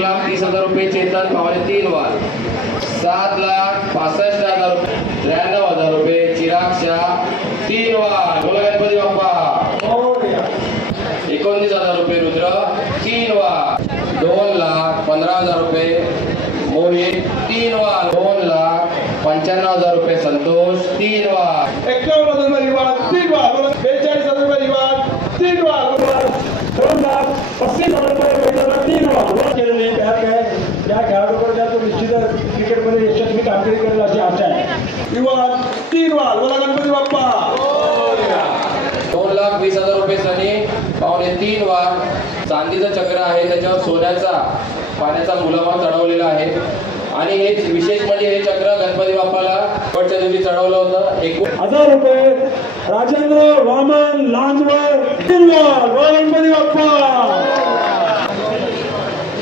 1,30,000 रुपये चेतन पावणे 3 वार. 7,65,000 रुपये 93,000 रुपये चिराग शाह 3 वार. बोला गणपती बाप्पा. 19,000 रुपये रुद्र 3 वार. 2,15,000 रुपये मोहित 3 वार. 2,95,000 रुपये संतोष 3 वार. 51,000 रिवाज 3 वार. 42,000 रिवाज 3 वार. 2,35,000 रुपये 3 वार केलेले त्या खेळाडूकडे तो निश्चित क्रिकेटमध्ये यशस्वी कामगिरी करेल अशी आशा आहे. रिवाज 3 वार. बोला गणपती बाप्पा. 2,20,000 रुपये सनी पावणे 3 वार. चांदीचं चक्र आहे त्याच्यावर सोन्याचा पाण्याचा मुलामा चढवलेला आहे आणि हे विशेष म्हणजे हे चक्र गणपती बाप्पाला शेवटच्या दिवशी चढवलं होतं. 1,000 रुपये राजेंद्र वामन लांजवर 3 वार. बोला गणपती बाप्पा.